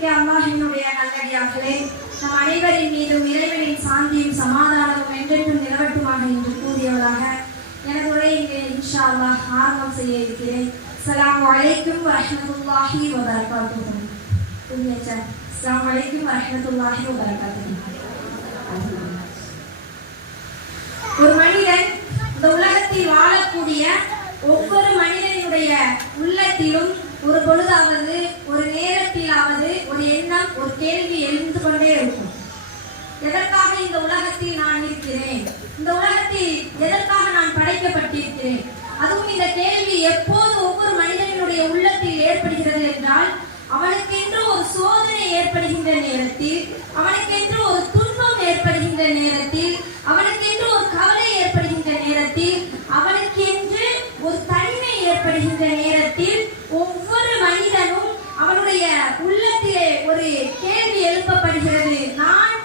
மிக்க அல்லாஹ்வினுடைய நல்லடியார்களே, நம் அனைவரின் மீதும் இறைவனின் சாந்தியும் சமாதானமும் என்றென்றும் நிலவட்டுமாக என்று கூறியவளாக எனது உரையை இன்ஷா அல்லாஹ் ஆரம்பம் செய்ய இருக்கிறேன். அஸ்ஸலாமு அலைக்கும் வரஹ்மத்துல்லாஹி வபரகாத்துஹு. அஸ்ஸலாமு அலைக்கும் வரஹ்மத்துல்லாஹி வபரகாத்துஹு. ஒரு மனிதன் இந்த உலகத்தில் வாழக்கூடிய ஒவ்வொரு மனிதனுடைய உள்ளத்திலும் ஒரு பொழுதாவது, ஒரு நேரத்திலாவது ஒரு எண்ணம், ஒரு கேள்வி எழுந்து கொண்டே இருக்கும். எதற்காக இந்த உலகத்தில் நான் இருக்கிறேன்? இந்த உலகத்தில் எதற்காக நான் படைக்கப்பட்டிருக்கிறேன்? அதுவும் இந்த கேள்வி எப்போது ஒவ்வொரு மனிதனுடைய உள்ளத்தில் ஏற்படுகிறது என்றால், அவனுக்கென்று ஒரு சோதனை ஏற்படுகின்ற நேரத்தில், அவனுக்கென்று ஒரு துன்பம் ஏற்படுகின்ற நேரத்தில், அவனுக்கென்று ஒரு கவலை ஏற்படுகின்ற நேரத்தில், அவனுக்கென்று ஒரு தனிமை ஏற்படுகின்ற நேரத்தில் ஒவ்வொரு மனிதனும் அவனுடைய உள்ளத்திலே ஒரு கேள்வி எழுப்பப்படுகிறது. நான்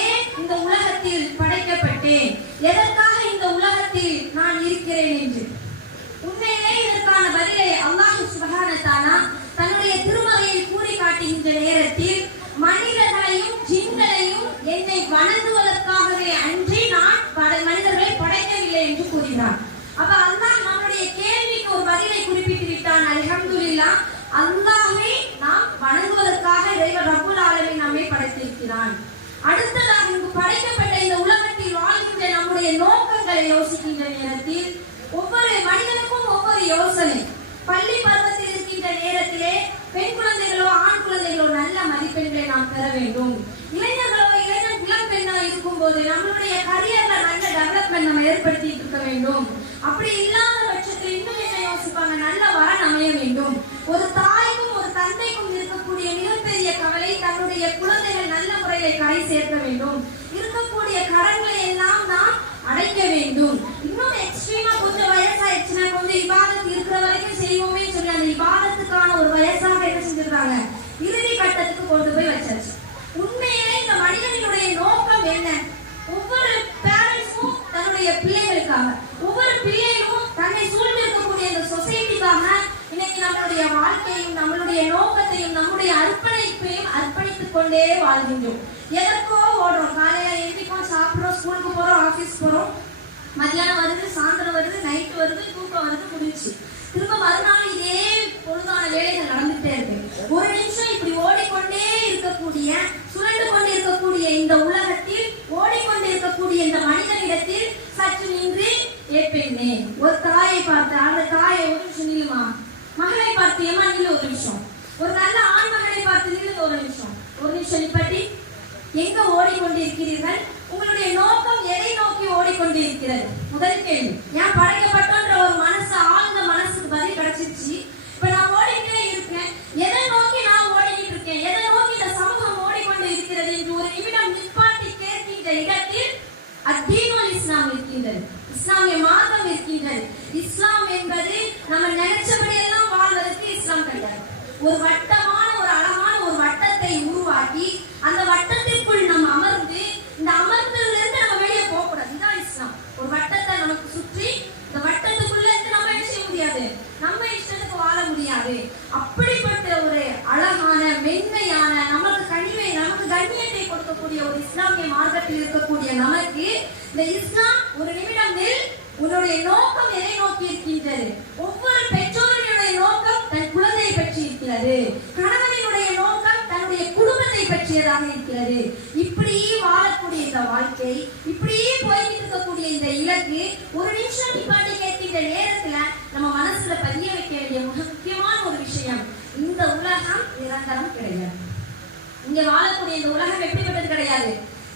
ஏன் இந்த உலகத்தில் படைக்கப்பட்டேன்? எதற்காக இந்த உலகத்தில் நான் இருக்கிறேன் என்று. உண்மையிலே இதற்கான பதிலை அல்லாஹ் சுப்ஹானஹு வ தஆலா தன்னுடைய திருமறையில் கூறி காட்டுகின்ற நேரத்தில், மனிதர்களையும் ஜின்களையும் என்னை வணங்குவதற்காகவே அன்றி நான் மனிதர்களை படைக்கவில்லை என்று கூறினார். அப்ப அல்லாஹ் நம்முடைய கேள்விக்கு ஒரு பதிலை குறிப்பிட்டு விட்டான். அல்ஹம்துலில்லாஹ், அல்லாஹ்வை நாம் வணங்குவதற்காக இறைவன் ரப்புல் ஆலமீன் நம்மை படைத்திருக்கிறான். அடுத்ததாக இங்கு படைக்கப்பட்ட இந்த உலகத்தில் வாழ்கின்ற நம்முடைய நோக்கங்களை யோசிக்கின்ற நேரத்தில் ஒவ்வொரு மனிதனுக்கும் ஒவ்வொரு யோசனை. பள்ளி பருவத்தில் இருக்கின்ற நேரத்திலே பெண் குழந்தைகளோ ஆண் குழந்தைகளோ நல்ல மதிப்பெண்களை நாம் பெற வேண்டும். இளைஞர்களோ இளம் பெண்ணா இருக்கும் போது நம்மளுடைய கரியர்ல நல்ல டெவலப்மெண்ட் நம்ம ஏற்படுத்தி இருக்க வேண்டும். அப்படி இல்லாத பட்சத்தில் இன்னும் என்ன யோசிப்பாங்க? நல்ல வரன் அமைய வேண்டும். ஒரு தாய்க்கும் ஒரு தந்தைக்கும் இருக்கக்கூடிய மிகப்பெரிய கவலை, தன்னுடைய குழந்தைகள் நல்ல முறையில கரை சேர்க்க வேண்டும். இருக்கக்கூடிய கடன்களை எல்லாம் நாம் அடைக்க வேண்டும். இன்னும் எக்ஸ்ட்ரீமா கொஞ்சம் வயசாயிடுச்சுன்னா கொஞ்சம் இபாதத் இருக்கிற வரைக்கும் செய்வோமே சொல்லி அந்த இபாதத்துக்கான ஒரு வயசாக என்ன செஞ்சிருக்காங்க, இறுதி கட்டத்துக்கு கொண்டு போய் வச்சாச்சு. உண்மையிலே இந்த மனிதனுடைய நோக்கம் என்ன? ஒவ்வொரு பேரண்ட்ஸும் தன்னுடைய பிள்ளைகளுக்காக, ஒவ்வொரு பிள்ளைகளும் தன்னை சூழ்ந்து இருக்கக்கூடிய இந்த சொசைட்டிக்காக இன்னைக்கு நம்மளுடைய வாழ்க்கையும் நம்மளுடைய நோக்கத்தையும் நம்முடைய அர்ப்பணிப்பையும் அர்ப்பணித்துக் கொண்டே வாழ்கின்றோம். எதற்கோ ஓடுறோம். காலையில எழுந்திரிப்போம், சாப்பிடுறோம், ஸ்கூலுக்கு போறோம், ஆபீஸ் போறோம், மத்தியானம் வருது, சாயந்தரம் வருது, நைட்டு வருது, தூக்கம் வருது, முடிஞ்சு. திரும்ப மறுநாள் இதே பொழுதான வேலைகள் நடந்துட்டே இருக்கு. ஒரு நிமிஷம் இப்படி ஓடிக்கொண்டே இருக்கக்கூடிய, சுழண்டு கொண்டு இருக்கக்கூடிய இந்த உலகத்தில், ஓடிக்கொண்டு இருக்கக்கூடிய இந்த மனிதனிடத்தில் சற்று நின்று ஏற்பெண்ணே, ஒரு தாயை பார்த்து அந்த தாயை ஒரு நிமிஷம் நில்லுமா, மகளை பார்த்து ஏமா நில்லு ஒரு நிமிஷம், ஒரு நல்ல ஆண் மகளை பார்த்து நில்லு ஒரு நிமிஷம், ஒரு நிமிஷம் நிப்பட்டி, எங்க ஓடிக்கொண்டிருக்கிறீர்கள்? உங்களுடைய நோக்கம் எதை நோக்கி ஓடிக்கொண்டிருக்கிறது? முதல் கேள்வி. ஏன் படைக்கப்பட்டோன்ற ஒரு மனசு, ஆழ்ந்த மனசுக்கு பதில் கிடைச்சிருச்சு. இப்ப நான் ஓடிக்கிட்டே இருக்கேன், எதை நோக்கி நான் ஓடிக்கிட்டு இருக்கேன், எதை நோக்கி இந்த சமூகம் ஓடிக்கொண்டு இருக்கிறது என்று ஒரு நிமிடம் நிற்பாட்டி கேட்கின்ற இடத்தில் அத்தீனுல் இஸ்லாம் இருக்கின்றது, இஸ்லாமிய மார்க்கம் இருக்கின்றது. இஸ்லாம் என்பது நம்ம நினைச்சபடி எல்லாம் வாழ்வதற்கு இஸ்லாம் கிடையாது. ஒரு வட்டமான, ஒரு அழகான ஒரு வட்டத்தை உருவாக்கி அந்த வட்டத்திற்குள் நம்ம அமர்ந்து, இந்த அமர்ந்ததிலிருந்து நம்ம வெளியே போகக்கூடாது. இதுதான் இஸ்லாம். ஒரு வட்டத்தை நமக்கு சுற்றி இந்த வட்டத்துக்குள்ள இருந்து நம்ம என்ன செய்ய முடியாது, நம்ம இஷ்டத்துக்கு வாழ முடியாது. அப்படிப்பட்ட ஒரு அழகான, மென்மையான, நமக்கு கனிவை, நமக்கு கண்ணியத்தை கொடுக்கக்கூடிய ஒரு இஸ்லாமிய மார்க்கத்தில் இருக்கக்கூடிய நமக்கு இந்த இஸ்லாம் ஒரு நிமிடம் நெல், உன்னுடைய நோக்கம் எதை நோக்கி இருக்கின்றது? ஒவ்வொரு பெற்றோருடைய நோக்கம் தன் குழந்தையை பற்றி இருக்கிறது, கணவனுடைய நோக்கம் தன்னுடைய குடும்பத்தை பற்றியதாக இருக்கிறது. இப்படியே வாழக்கூடிய இந்த வாழ்க்கை, இப்படியே போய்கிட்டு இருக்கக்கூடிய இந்த இலக்கு, ஒரு நிமிஷம் நிப்பாட்டி கேட்கின்ற நேரத்துல நம்ம மனசுல பதிய வைக்க வேண்டிய மிக முக்கியமான ஒரு விஷயம், இந்த உலகம் நிரந்தரம் கிடையாது. இங்க வாழக்கூடிய இந்த உலகம் எப்படிப்பட்டது கிடையாது,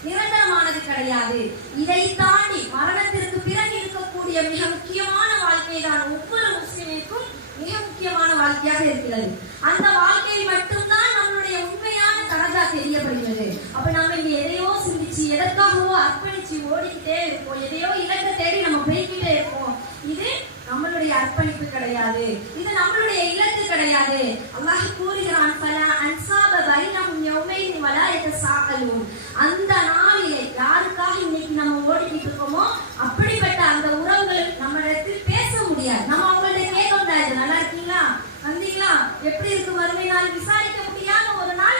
நிரந்தரமானது கிடையாது. இதை தாண்டி மரணத்திற்கு பிறகு இருக்கக்கூடிய மிக முக்கியமான வாழ்க்கை தான் ஒவ்வொரு முஸ்லிமுக்கும் மிக முக்கியமான வாழ்க்கையாக இருக்கிறது. அந்த வாழ்க்கையில் மட்டும்தான் நம்மளுடைய உண்மையான தரஜா தெரியப்படுகிறது. அப்ப நம்ம இங்க எதையோ சிந்திச்சு, எதற்காகவோ அர்ப்பணிச்சு ஓடிக்கிட்டே இருப்போம், எதையோ இலக்கை தேடி நம்ம போய்கிட்டே இருப்போம். இது நம்மளுடைய அர்ப்பணிப்பு கிடையாது, இது நம்மளுடைய இலக்கு கிடையாது. அல்லாஹ் கூறுகிறான், ஃபலா அன்சாப பைனஹும் யௌமைன் வலா யதசாஅலூன். அந்த நாளிலே யாருக்காக இன்னைக்கு நம்ம ஓடிக்கிட்டு இருக்கோமோ அப்படிப்பட்ட அந்த உறவுகள் நம்மளிடத்தில் பேச முடியாது. நம்ம அவங்கள்ட்ட கேட்க முடியாது, நல்லா இருக்கீங்களா, வந்தீங்களா, எப்படி இருக்கு, வறுமை நாள் விசாரிக்க முடியாத ஒரு நாள்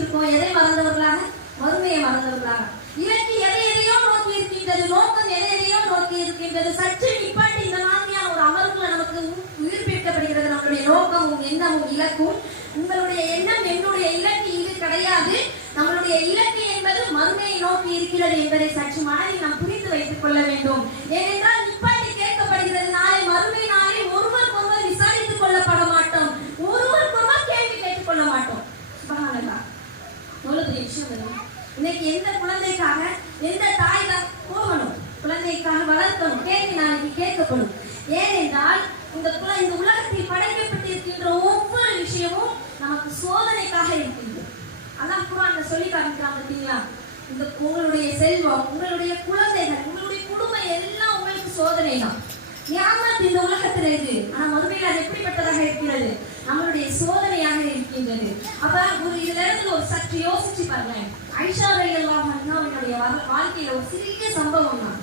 யோசிச்சுட்டு இருக்கோம். எதை மறந்தவர்களாக? மறுமையை மறந்தவர்களாக. இலக்கு எதை எதையோ நோக்கி இருக்கின்றது, நோக்கம் எதை எதையோ நோக்கி இருக்கின்றது. சற்று நிப்பாட்டி இந்த மாதிரியான ஒரு அமர்வுல நமக்கு உயிர்ப்பிக்கப்படுகிறது நம்மளுடைய நோக்கமும் எண்ணமும் இலக்கும். உங்களுடைய எண்ணம் என்னுடைய இலக்கு இது கிடையாது. நம்மளுடைய இலக்கு என்பது மறுமையை நோக்கி இருக்கிறது என்பதை சற்று மனதில் நாம் புரிந்து வைத்துக் கொள்ள வேண்டும். ஏனென்றால் நிப்பாட்டி கேட்கப்படுகிறது, நாளை மறுமை நாளில் ஒருவருக்கொருவர் விசாரித்துக் கொள்ளப்பட மாட்டோம், ஒருவருக்கொருவர் கேள்வி கேட்டுக் கொள்ள மாட்டோம். சுபஹானல்லாஹ். எவ்வளவு பெரிய விஷயம் வருது. இன்னைக்கு எந்த குழந்தைக்காக எந்த தாய்தான் போகணும், குழந்தைக்காக வளர்க்கணும், கேள்வி நாளைக்கு கேட்கப்படும். ஏனென்றால் இந்த உலகத்தில் படைக்கப்பட்டிருக்கின்ற ஒவ்வொரு விஷயமும் நமக்கு சோதனைக்காக இருக்கின்றது. அதான் குர்ஆன்ல சொல்லி காமிக்கிறான் பார்த்தீங்களா? இந்த உங்களுடைய செல்வம், உங்களுடைய குழந்தைகள், உங்களுடைய குடும்பம் எல்லாம் உங்களுக்கு சோதனை தான். நியாமத் இந்த உலகத்துல இது, ஆனா மறுமையில் அது எப்படிப்பட்டதாக இருக்கிறது? நம்மளுடைய சோதனையாக இருக்கின்றது. அப்ப இதுல இருந்து ஒரு சற்று யோசிச்சு பாருங்க. ஆயிஷா ரலியல்லாஹு அன்ஹா அவங்களுடைய வாழ்க்கையில ஒரு சிறிய சம்பவம் தான்.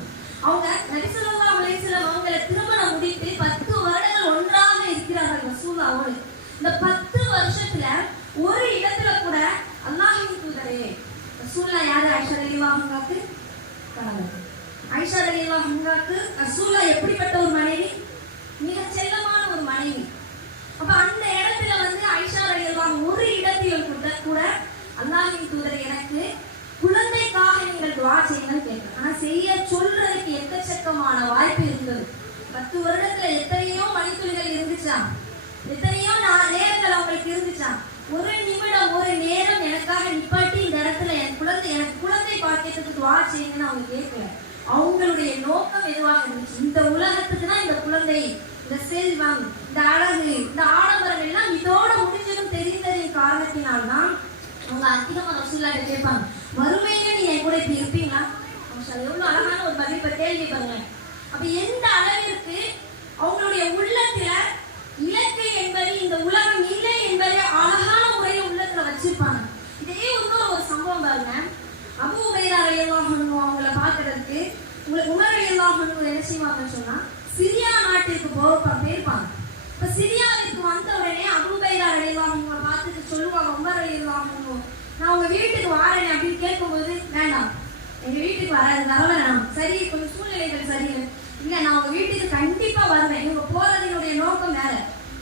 அவங்க நபி ஸல்லல்லாஹு அலைஹி வஸல்லம் அவங்களை திருமணம் முடித்து 10 வருடங்கள் ஒன்றாக இருக்கிறார்கள் ரசூலுல்லாஹோடு. இந்த 10 வருஷத்துல ஒரு இடத்துல கூட அல்லாஹ்வின் தூதரே ரசூலுல்லாஹ் யாரு? ஆயிஷா ரலியல்லாஹு அன்ஹாக்கு கணவர். ஆயிஷா ரலியல்லாஹு அன்ஹாக்கு ரசூலுல்லாஹ் எப்படிப்பட்ட ஒரு மனைவி? மிக செல்லமான ஒரு மனைவி. அப்ப அந்த இடத்துல ஆயிஷா ரலியல்லாஹு ஒரு இடத்திலும் கூட அல்லாஹ்வின் தூதரே எனக்கு குழந்தைக்காக நீங்கள் துஆ செய்யுங்கள் கேட்க. ஆனா செய்ய சொல்றதுக்கு எக்கச்சக்கமான வாய்ப்பு இருந்தது. 10 வருடத்துல எத்தனையோ மணித்துளிகள் இருந்துச்சா, எத்தனையோ நேரங்கள் அவங்களுக்கு இருந்துச்சா. ஒரு நிமிடம் ஒரு நேரம் எனக்காக நிப்பாட்டி இந்த இடத்துல எனக்கு குழந்தை பாக்கியத்துக்கு துஆ செய்யுங்கன்னு அவங்க கேட்கல. அவங்களுடைய நோக்கம் எதுவாக இருந்துச்சு? இந்த உலகத்துக்கு தான் இந்த குழந்தை, இந்த செல்வம், இந்த அழகு, இந்த ஆடம்பரம் எல்லாம் இதோட முடிஞ்சதும் தெரிந்ததின் காரணத்தினால்தான் அவங்க அதிகமா ரசூலுல்லாஹ் கேட்பாங்க, மறுமையில நீ என் கூட இப்படி இருப்பீங்களா? எவ்வளவு அழகான ஒரு பதில் கேள்வி பாருங்க. அப்ப எந்த அளவிற்கு அவங்களுடைய உள்ளத்துல இலக்கை என்பது இந்த உலகம் இல்லை என்பதை அழகான முறையில உள்ளத்துல வச்சிருப்பாங்க. இதே ஒரு சம்பவம் பாருங்க. அபூ உபைதா ரலியல்லாஹு அன்ஹு அவங்கள பார்க்கறதுக்கு உங்களுக்கு உமர் ரலியல்லாஹு அன்ஹு என்ன செய்வாங்கன்னு சொன்னா சிரியா நாட்டிற்கு போயிருப்பாங்க. இப்ப சிரியாவிற்கு வந்த உடனே அபூ உபைதா ரலியல்லாஹு அன்ஹு பார்த்துட்டு சொல்லுவாங்க, உமர் ரலியல்லாஹு அன்ஹு நான் உங்க வீட்டுக்கு வரேன் அப்படின்னு கேட்கும்போது, வேண்டாம் எங்க வீட்டுக்கு வர வேணாம், சரி கொஞ்சம் சூழ்நிலைகள் சரியில்லை, இல்ல நான் உங்க வீட்டுக்கு கண்டிப்பா வருவேன். இவங்க போறதினுடைய நோக்கம் வேற.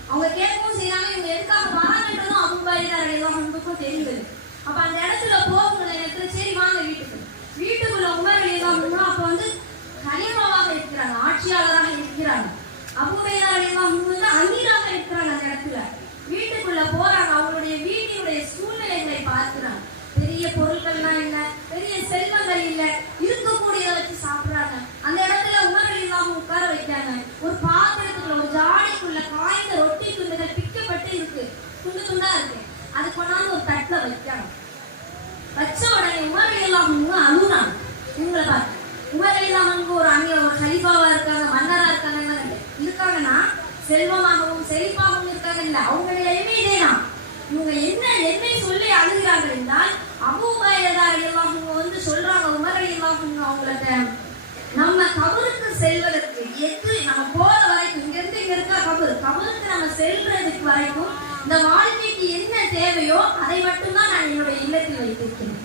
அவங்க கேட்கவும் செய்யறாங்க, இவங்க எதுக்காக வராங்கன்றதும் அபூ உபைதா ரலியல்லாஹு அன்ஹுக்கும் தெரியுது. அப்ப அந்த இடத்துல போகும்போது நேரத்துல சரி வாங்க வீட்டுக்குள்ள உமர் ரலியல்லாஹு அன்ஹு அப்ப கலீஃபாவாக இருக்கிறாங்க, ஆட்சியாளராக இருக்கிறாங்க. அபூ உபைதா ரலியல்லாஹு அன்ஹு அமீராக இருக்கிறாங்க. அந்த இடத்துல வீட்டுக்குள்ள போறாங்க. அவங்களுடைய வீட்டினுடைய சூழ்நிலைகளை பார்க்கிறாங்க. பெரிய பொருட்கள்லாம் இல்ல, பெரிய செல்வங்கள் இல்ல, இருக்கக்கூடியதை வச்சு சாப்பிடுறாங்க. அந்த இடத்துல உமர் ரலியல்லாஹு அன்ஹு உட்கார வைக்கிறாங்க. ஒரு பாத்திரத்துக்குள்ள ஒரு ஜாடிக்குள்ள காய்ந்த ரொட்டி துண்டுகள் பிக்கப்பட்டு இருக்கு, துண்டு துண்டா இருக்கு. அது கொண்டாந்து ஒரு தட்டுல வைக்கிறாங்க. வச்ச உடனே உமர் ரலியல்லாஹு அன்ஹு அழுறாங்க. இவங்களை பார்த்து உமர் ரலியல்லாஹு அன்ஹு ஒரு கலீஃபாவா இருக்காங்க, மன்னரா இருக்காங்கன்னா செல்வமாகவும் செழிப்பாகவும் இருக்காங்க இல்ல, அவங்களுடைய இதேதான். இவங்க என்னை சொல்லி அழுகிறார்கள் என்றால் அபூ உபைதா ரலியல்லாஹு அன்ஹு சொல்றாங்க உமர் ரலியல்லாஹு அன்ஹு அவங்களுக்கு, நம்ம கபருக்கு செல்வதற்கு நம்ம போற வரைக்கும் இங்க இருக்கா கபருக்கு நம்ம செல்றதுக்கு வரைக்கும் இந்த வாழ்க்கைக்கு என்ன தேவையோ அதை மட்டும்தான் நான் என்னுடைய இல்லத்தில் வைத்திருக்கிறேன்.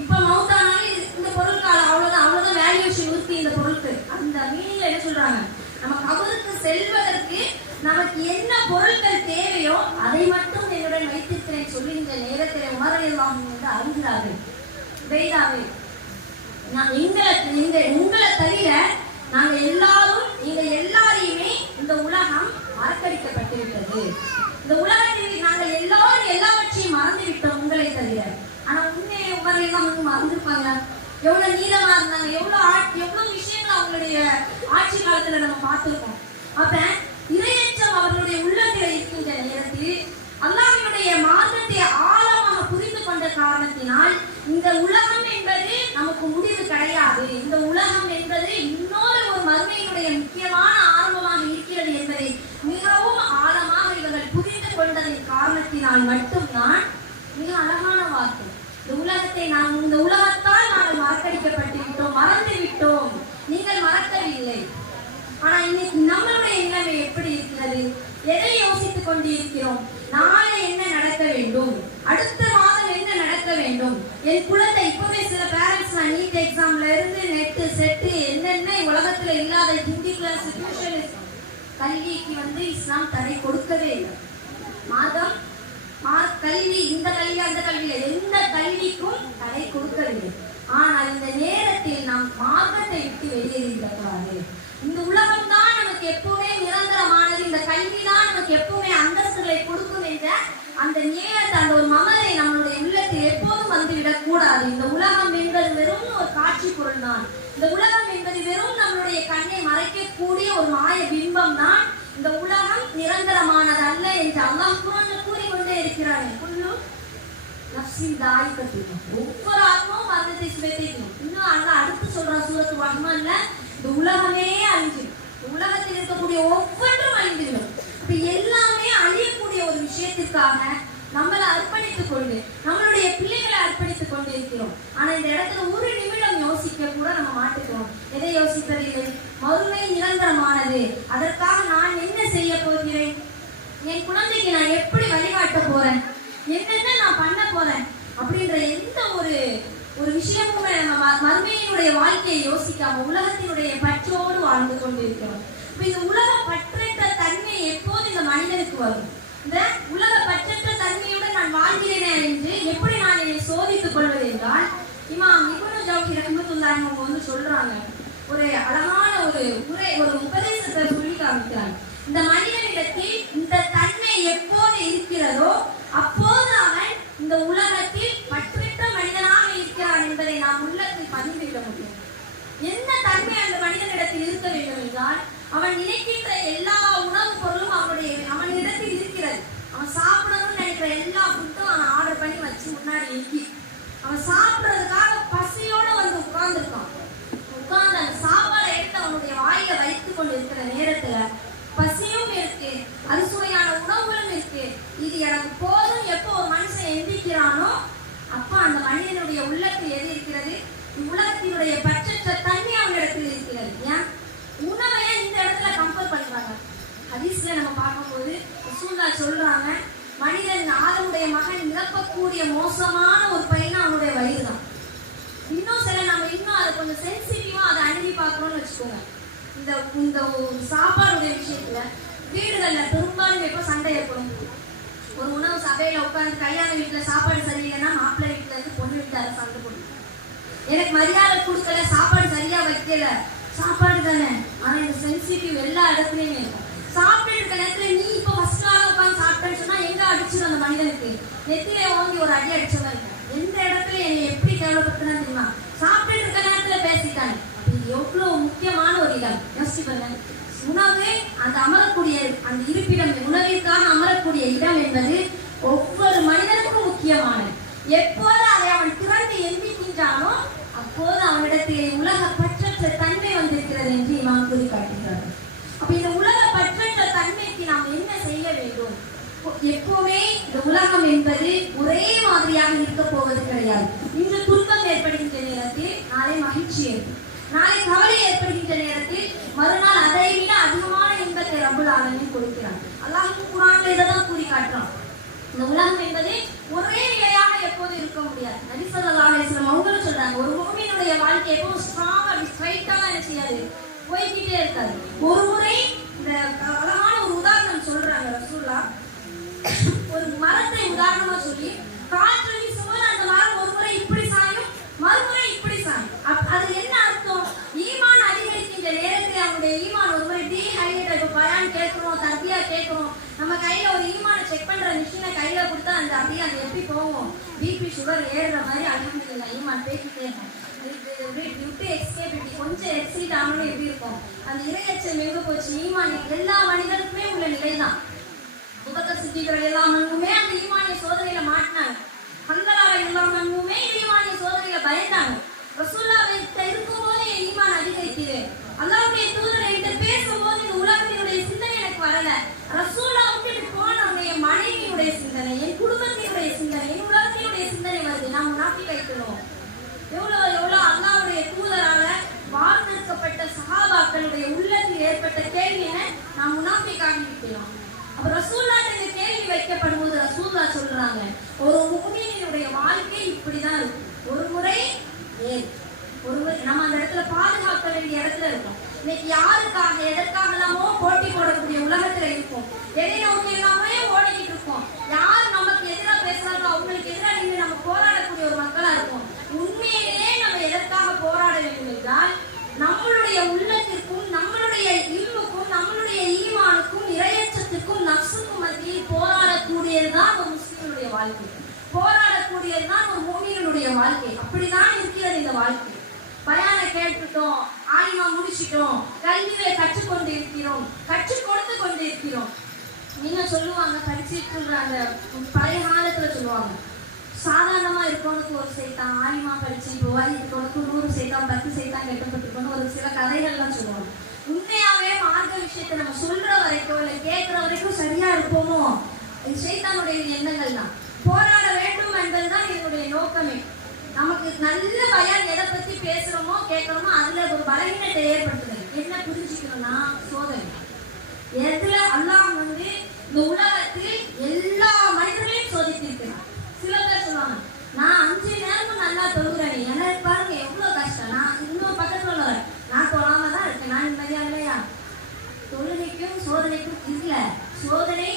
இப்ப மௌத்தானாலும் இந்த பொருட்கால அவ்வளவுதான் வேல்யூஷன் இருக்கு இந்த பொருளுக்கு. அந்த மீனிங்ல என்ன சொல்றாங்க, நம்ம கபருக்கு செல்வதற்கு நமக்கு என்ன பொருட்கள் தேவையோ அதை மட்டும் என்னுடன் வைத்திருக்கிறேன் சொல்லி இந்த நேரத்தில் உமர் ரலியல்லாஹு அன்ஹு அழுகிறார்கள். உபைதாவே, உங்களை தவிர நாங்க எல்லாரும் எல்லாரையுமே இந்த உலகம் மறக்கடிக்கப்பட்டிருக்கிறது. இந்த உலகத்தில் நாங்கள் எல்லாரும் எல்லாவற்றையும் மறந்து விட்டோம் உங்களை தவிர. ஆனா உண்மையை உமர் ரலியல்லாஹு அன்ஹு மறந்துருப்பாங்க. எவ்வளவு நீதமா இருந்தாங்க, எவ்வளவு விஷயங்கள் அவங்களுடைய ஆட்சி காலத்துல நம்ம பார்த்திருக்கோம். அப்ப இறையச்சம் அவர்களுடைய உள்ளத்தில் இருக்கின்ற நேரத்தில் அல்லாஹ்வினுடைய மார்க்கத்தை ஆழமாக புரிந்து கொண்ட காரணத்தினால் இந்த உலகம் என்பது நமக்கு முடிவு கிடையாது, இந்த உலகம் என்பது இன்னொரு மறுமையினுடைய முக்கியமான ஆரம்பமாக இருக்கிறது என்பதை மிகவும் ஆழமாக இவர்கள் புரிந்து கொண்டதின் காரணத்தினால் மட்டும்தான் மிக அழகான வார்த்தை, இந்த உலகத்தால் நாங்கள் மறக்கடிக்கப்பட்டு விட்டோம், மறந்து விட்டோம், நீங்கள் மறக்கவில்லை. ஆனா இன்னைக்கு நம்மளுடைய நிலைமை எப்படி இருக்கிறது? எதை யோசித்துக் கொண்டு இருக்கிறோம்? நாளை என்ன நடக்க வேண்டும், அடுத்த மாதம் என்ன நடக்க வேண்டும். என் குழந்தை இப்பவே சில பேரண்ட்ஸ் நான் நீட் எக்ஸாம்ல இருந்து நெட்டு செட்டு என்னென்ன உலகத்துல இல்லாத ஹிந்தி கிளாஸ் டியூஷன் கல்விக்கு இஸ்லாம் தடை கொடுக்கவே இல்லை. மார்க்கம் கல்வி இந்த கல்வி அந்த கல்வியில எந்த கல்விக்கும் தடை கொடுக்கவில்லை. ஆனால் இந்த நேரத்தில் நாம் மார்க்கத்தை விட்டு வெளியேறிவிடக்கூடாது. இந்த உலகம் தான் நமக்கு எப்பவுமே நிரந்தரமானது, இந்த கல்வி தான் நமக்கு எப்பவுமே அந்தஸ்துகளை கொடுக்கும் என்ற அந்த நேரத்தை அந்த ஒரு மமதை நம்மளுடைய உள்ளத்தில் எப்போதும் வந்துவிடக் கூடாது. இந்த உலகம் என்பது வெறும் ஒரு காட்சி பொருள் தான். இந்த உலகம் என்பது வெறும் நம்மளுடைய கண்ணை மறைக்கக்கூடிய ஒரு மாய பிம்பம் தான். இந்த உலகம் நிரந்தரமானது அல்ல என்று அல்லாஹ் குர்ஆனில் கூறிக்கொண்டே இருக்கிறார். ஒவ்வொரு ஆத்மாவும் மரணத்தை சுவைத்திருக்கும். இன்னும் அல்லாஹ் அடுத்து சொல்ற சூரத்து ரஹ்மான்ல இந்த உலகமே அழிஞ்சிடும், உலகத்தில் இருக்கக்கூடிய ஒவ்வொன்றும் அழிந்துவிடும். அப்ப எல்லாமே அழியக்கூடிய ஒரு விஷயத்திற்காக நம்மளை அர்ப்பணித்துக் கொண்டு நம்மளுடைய பிள்ளைகளை அர்ப்பணித்துக் கொண்டு இருக்கிறோம். ஆனா இந்த இடத்துல ஒரு நிமிடம் யோசிக்க கூட நம்ம மாட்டுக்கிறோம். எதை யோசிப்பதில்லை? மறுமை நிரந்தரமானது, அதற்காக நான் என்ன செய்ய போகிறேன், என் குழந்தைக்கு நான் எப்படி வழிகாட்ட போறேன், என்னென்ன நான் பண்ண போறேன் அப்படின்ற எந்த ஒரு விஷயமுமே நம்ம மறுமையினுடைய வாழ்க்கையை யோசிக்காம உலகத்தினுடைய பற்றோடு வாழ்ந்து கொண்டிருக்கிறோம். இப்ப இந்த உலக பற்றற்ற தன்மை எப்போது இந்த மனிதனுக்கு வரும்? இந்த உலக பற்றற்ற தன்மையுடன் நான் வாழ்கிறேன் என்று எப்படி நான் என்னை சோதித்துக் கொள்வது என்றால், இமாம் இப்னு ஜௌஹி ரஹ்மத்துல்லாஹி அவங்க சொல்றாங்க, ஒரு அழகான ஒரு உபதேசத்தை சொல்லி காமிக்கிறாங்க. இந்த மனிதனிடத்தில் இந்த தன்மை எப்போது இருக்கிறதோ அப்போது அவன் இந்த உலகத்தில் பற்றற்ற மனிதனாக இருக்கிறான் என்பதை நாம் உள்ளத்தில் பதிந்துவிட முடியும். என்ன தன்மை அந்த மனிதனிடத்தில் இருக்க வேண்டும் என்றால், அவன் நினைக்கின்ற எல்லா உணவுப் பொருளும் அவனிடத்தில் இருக்கிறது. அவன் சாப்பிடணும்னு நினைக்கிற எல்லா ஃபுட்டும் அவன் ஆர்டர் பண்ணி வச்சு முன்னாடி நிற்கி அவன் சாப்பிட்றதுக்காக பசியோட உட்கார்ந்துருக்கான். உட்கார்ந்து அந்த சாப்பாடை எடுத்து அவனுடைய வாயில வைத்துக் கொண்டு இருக்கிற நேரத்துல பசியும் இருக்கு, அறுசுவையான உணவுகளும் இருக்கு. இது எனக்கு போதும் எப்போ ஒரு மனுஷன் எந்திக்கிறானோ அப்ப அந்த மனிதனுடைய உள்ளத்தில் எது இருக்கிறது? உலகத்தினுடைய பற்றற்ற தன்மை அவனிடத்தில் இருக்கிறது. ஏன் உணவைய இந்த இடத்துல கம்பேர் பண்றாங்க? ஹதீஸ்ல நம்ம பார்க்கும்போது ரசூலுல்லாஹ் சொல்றாங்க, மனிதன் ஆதமுடைய மகன் நிரப்பக்கூடிய மோசமான ஒரு பையன் அவனுடைய வயிறு தான். இன்னும் சில நம்ம இன்னும் அதை கொஞ்சம் சென்சிட்டிவா அதை அணுகி பார்க்கணும்னு வச்சுக்கோங்க. இந்த சாப்பாடுடைய விஷயத்துல வீடுகள்ல பெரும்பாலும் எப்போ சண்டை ஏற்படும்? ஒரு உணவு சபையில உட்கார்ந்து கல்யாண வீட்டுல சாப்பாடு சரியில்லைன்னா மாப்பிள்ளை வீட்டுல இருந்து பொண்ணு வீட்டார சண்டை போடும். எனக்கு மரியாதை கொடுக்கல, சாப்பாடு சரியா வைக்கல, சாப்பாடு தானே. ஆனா இந்த சென்சிட்டிவ் எல்லா இடத்துலயுமே இருக்கும். சாப்பிட்டு இருக்க நேரத்துல நீ இப்ப ஃபர்ஸ்ட் நாளா உட்காந்து சாப்பிட்டேன்னு சொன்னா எங்க அடிச்சிடும் அந்த மனிதனுக்கு? நெத்திலே ஓங்கி ஒரு அடி அடிச்ச மாதிரி இருக்கும். எந்த இடத்துல என்னை எப்படி கேவலப்படுத்தினா தெரியுமா? சாப்பிட்டு இருக்க நேரத்துல பேசிட்டாங்க. இது எவ்வளவு முக்கியமான ஒரு இடம் யோசிச்சு பாருங்க. உணவு அந்த அமரக்கூடிய அந்த இருப்பிடம், உணவிற்காக அமரக்கூடிய இடம் என்பது ஒவ்வொரு மனிதனுக்கும் முக்கியமானது. எப்போது அதை அவன் திறந்து எண்ணிக்கின்றானோ அப்போது அவனிடத்திலே உலக பற்றற்ற தன்மை வந்திருக்கிறது என்று இமாம் கூறி காட்டுகிறார். அப்ப இந்த உலக பற்றற்ற தன்மைக்கு நாம் என்ன செய்ய வேண்டும்? எப்பவுமே இந்த உலகம் என்பது ஒரே மாதிரியாக இருக்க போவது கிடையாது. இன்று துன்பம் ஏற்படுகின்ற நேரத்தில் நாளை மகிழ்ச்சி ஏற்படும், நாளை கவலை ஏற்படுகின்ற நேரத்தில் மறுநாள் அதை விட அதிகமான இன்பத்தை ரப்புல் ஆலமீன் கொடுக்கிறான். அல்லாஹ் குர்ஆன்ல இதைதான் கூறி காட்டுறான். இந்த உலகம் என்பது ஒரே நிலையாக எப்போது இருக்க முடியாது. நபி ஸல்லல்லாஹு அலைஹி வஸல்லம் அவங்களும் சொல்றாங்க, ஒரு முஃமினுடைய வாழ்க்கை எப்பவும் ஸ்ட்ராங்கா ஸ்ட்ரைட்டா என்ன செய்யாது, போய்கிட்டே இருக்காது. ஒரு முறை இந்த அழகான ஒரு உதாரணம் சொல்றாங்க ரசூலுல்லாஹ். ஒரு மரத்தை உதாரணமா சொல்லி காற்று வீசும்போது அந்த மரம் ஒரு முறை இப்படி சாயும், மறுமுறை இப்படி சாயும். அது என்ன அர்த்தம்? ஈமான் அதிகரிக்கின்ற நேரத்தில் அவனுடைய ஈமான் ஒரு முறை டீஹைட்ரேட். இப்போ பயான் கேட்கிறோம், தர்பியா கேட்கிறோம், நம்ம கையில ஒரு ஈமானை செக் பண்ற மிஷினை கையில கொடுத்தா அந்த அப்படியே அது எப்படி போகும்? பிபி சுகர் ஏறுற மாதிரி அல்ஹம்துலில்லாஹ் ஈமான் பேசிட்டே இருக்கும். விட்டு எக்ஸ்கேபிலிட்டி கொஞ்சம் எக்ஸீட் ஆகணும் எப்படி இருக்கும்? அந்த இறையச்சம் எங்க போச்சு? ஈமான் எல்லா மனிதனுக்குமே உள்ள நிலைதான். அபூபக்கர் சித்திக் ரலியல்லாஹு அன்ஹுமே அந்த ஈமானிய சோதனையில மாட்டினாங்க. ஹன்ஸலா ரலியல்லாஹு அன்ஹுமே ஈமானிய சோதனையில பயந்தாங்க. ரசூலுல்லாஹ் இருக்கும்போது என் ஈமான் அதிகரிக்குது, அல்லாஹ்வுடைய தூதர் என்கிட்ட பேசும்போது இந்த உலகத்தினுடைய சிந்தனை எனக்கு வரல, ரசூலுல்லாஹ் விட்டு போனவங்க என் மனைவியுடைய சிந்தனை, என் குடும்பத்தினுடைய சிந்தனை, என் உலகத்தினுடைய சிந்தனை வருது. நாம் முனாஃபிக் ஆயிட்டோம். எவ்வளவு அல்லாஹ்வுடைய தூதரால வாழ்ந்திருக்கப்பட்ட சஹாபாக்களுடைய உள்ளத்தில் ஏற்பட்ட கேள்வி என்ன? நாம் முனாஃபிக் ஆகிவிட்டோம். அப்ப ரசூலுல்லாஹ் இந்த கேள்வி வைக்கப்படும் போது ரசூலுல்லாஹ் சொல்றாங்க, ஒரு முஃமினுடைய வாழ்க்கை இப்படிதான் இருக்கும். ஒரு முறை நம்ம அந்த இடத்துல பாதுகாக்க வேண்டிய இடத்துல இருக்கும். இன்னைக்கு யாருக்காக எதற்காகலாமோ போட்டி போடக்கூடிய உலகத்துல இருக்கும். எதை நோக்கி எல்லாமே ஓடிக்கிட்டு இருக்கோம். யார் நமக்கு எதிராக பேசுறாங்களோ அவங்களுக்கு எதிராக நின்று நம்ம போராடக்கூடிய ஒரு மக்களா இருக்கும். உண்மையிலேயே நம்ம எதற்காக போராட வேண்டும் என்றால் நம்மளுடைய உள்ளத்திற்கும் நம்மளுடைய இல்முக்கும் நம்மளுடைய ஈமானுக்கும் இறையச்சத்துக்கும் நஃப்ஸுக்கும் மத்தியில் போராடக்கூடியதுதான் ஒரு முஸ்லிமுடைய வாழ்க்கை. போராடக்கூடியதுதான் ஒரு முஃமினுடைய வாழ்க்கை. அப்படிதான் இருக்கிறது இந்த வாழ்க்கை. பயான கேட்டுட்டோம், ஆலிமா முடிச்சிட்டோம், கல்வியை கற்றுக்கொண்டு இருக்கிறோம், கற்றுக் கொடுத்து கொண்டு இருக்கிறோம். நீங்க சொல்லுவாங்க படிச்சுட்டு அந்த பழைய காலத்துல சொல்லுவாங்க சாதாரணமா இருக்கவனுக்கு ஒரு சைத்தான், ஆலிமா படிச்சு இப்போ இருக்கவனுக்கு 100 சைத்தான் 10 சைத்தான் கெட்டப்பட்டிருக்கணும் ஒரு சில கதைகள்லாம் சொல்லுவாங்க. உண்மையாவே மார்க்க விஷயத்தை நம்ம சொல்ற வரைக்கும் இல்லை கேட்கிற வரைக்கும் சரியா இருப்போமோ? இது சைத்தானுடைய எண்ணங்கள் தான். போராட வேண்டும் என்பதுதான் என்னுடைய நோக்கமே. நமக்கு நல்ல பயம் எதை பத்தி பேசுறோமோ கேட்கிறோமோ அதுல ஒரு பலவீனத்தை ஏற்படுத்துது. என்ன புரிஞ்சுக்கணும்னா சோதனை. எதுல அல்லாஹ் இந்த உலகத்தில் எல்லா மனிதர்களையும் சோதித்திருக்கிறான். சில பேர் சொல்லுவாங்க நான் 5 நேரமும் நல்லா தொழுகிறேன், எனக்கு பாருங்க எவ்வளவு கஷ்டம், நான் இன்னும் பக்கத்துல உள்ளவர் நான் தொழாம தான் இருக்கேன், நான் நிம்மதியா இல்லையா? தொழுகைக்கும் சோதனைக்கும் இல்ல. சோதனை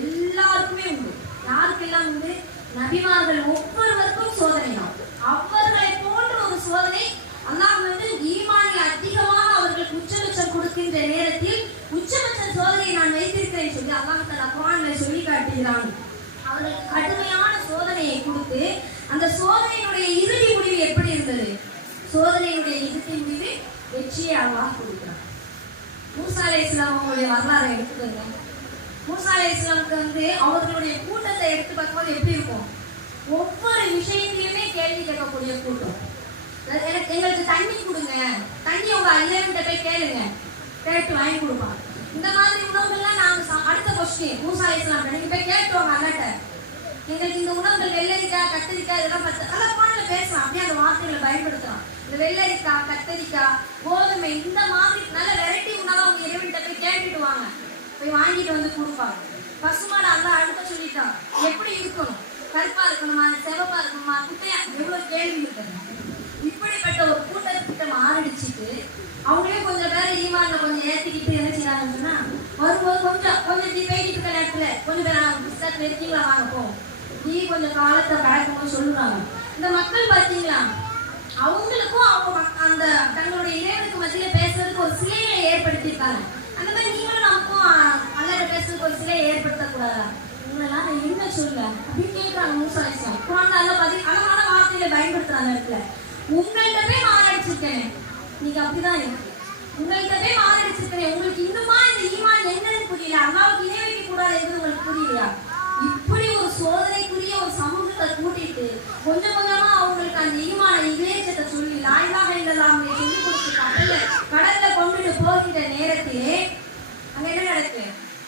எல்லாருக்குமே உண்டு. யாருக்கெல்லாம் உண்டு? நபிமார்கள் ஒவ்வொருவருக்கும் சோதனை தான். அவர்களை போன்ற ஒரு சோதனை அல்லாஹ் ஈமானில் அதிகமாக அவர்களுக்கு உச்சபட்சம் கொடுக்கின்ற நேரத்தில் உச்சபட்ச சோதனையை நான் வைத்திருக்கிறேன் சொல்லி அல்லாஹ் தஆலா குர்ஆன்ல சொல்லி காட்டுகிறான். அவர்களுக்கு கடுமையான சோதனையை கொடுத்து அந்த சோதனையினுடைய இறுதி முடிவு எப்படி இருந்தது? சோதனையுடைய இறுதி முடிவு வெற்றியை அல்லாஹ் கொடுக்கிறான். மூசா அலைஹிஸ்ஸலாம் அவங்களுடைய வரலாறை எடுத்துக்கோங்க. மூசா அலைஹிஸ்ஸலாமுக்கு அவர்களுடைய கூட்டத்தை எடுத்து பார்க்கும்போது எப்படி இருக்கும்? ஒவ்வொரு விஷயத்திலுமே கேள்வி கேட்கக்கூடிய கூட்டம். எங்களுக்கு தண்ணி கொடுங்க, தண்ணி உங்க ஐயாவிட்ட போய் கேளுங்க, கேட்டு வாங்கி கொடுப்பாங்க. இந்த மாதிரி உணவுகள்லாம் நாங்க அடுத்த கொஸ்டின் மூசா அலைஹிஸ்ஸலாம் நீங்க போய் கேட்டுவாங்க அண்ணாட்ட, எங்களுக்கு இந்த உணவுகள் வெள்ளரிக்காய் கத்திரிக்காய் இதெல்லாம் அதெல்லாம் போன்ல பேசலாம். அப்படியே அந்த வார்த்தைகளை பயன்படுத்தலாம். இந்த வெள்ளரிக்காய் கத்திரிக்காய் கோதுமை இந்த மாதிரி நல்ல வெரைட்டி உணவை உங்க இறைவன்கிட்ட போய் கேட்டுட்டு வாங்க, போய் வாங்கிட்டு வந்து கொடுப்பாங்க. பசுமாடு அல்லாஹ் அடுத்த சொல்லிட்டான் எப்படி இருக்கணும், கருப்பா இருக்கணுமா செவப்பா இருக்கணுமா குட்டையா, எவ்வளவு கேள்வி இருக்குது. இப்படிப்பட்ட ஒரு கூட்டத்திட்ட மாறிடுச்சுட்டு அவங்களே கொஞ்சம் பேர் ஈமான்ல கொஞ்சம் ஏற்றிக்கிட்டு என்ன செய்யறாங்கன்னு சொன்னா வரும்போது கொஞ்சம் போயிட்டு இருக்க நேரத்துல கொஞ்சம் பேர் புத்தகத்துல இருக்கீங்களா வாங்க போவோம் நீ கொஞ்சம் காலத்தை கடக்கும்போது சொல்லுறாங்க. இந்த மக்கள் பார்த்தீங்களா அவங்களுக்கும் அவங்க அந்த தங்களுடைய இறைவனுக்கு மத்தியில பேசுறதுக்கு ஒரு சிலைகளை ஏற்படுத்தியிருக்காங்க. அந்த மாதிரி நீங்களும் நமக்கும் அல்லாஹ்ட்ட பேசுறதுக்கு ஒரு சிலையை ஏற்படுத்தக்கூடாதா? உங்களெல்லாம் நான் என்ன சொல்ல அப்படின்னு கேட்கிறாங்க மூசா அலைஹிஸ்ஸலாம். குர்ஆன்ல அல்லாஹ் அழகான வார்த்தைகளை பயன்படுத்துறாங்க இடத்துல. உங்கள்கிட்ட போய் மாரடிச்சிருக்கேன், நீங்க அப்படிதான் இருக்கு. உங்கள்கிட்ட போய் மாரடிச்சிருக்கேன், உங்களுக்கு இன்னுமா இந்த ஈமான் என்னன்னு புரியல, அல்லாஹ்வுக்கு இணை வைக்க கூடாது என்று உங்களுக்கு புரியலையா? இப்படி ஒரு சோதனைக்குரிய ஒரு சமூகத்தை கூட்டிட்டு கொஞ்சம் கொஞ்சமா அவங்களுக்கு அந்த ஈமான இறையச்சத்தை சொல்லி லா இலாஹ இல்லல்லாஹ் சொல்லி கொடுத்து கடல்ல கொண்டுட்டு போகின்ற நேரத்திலே அங்க என்ன நடக்கு?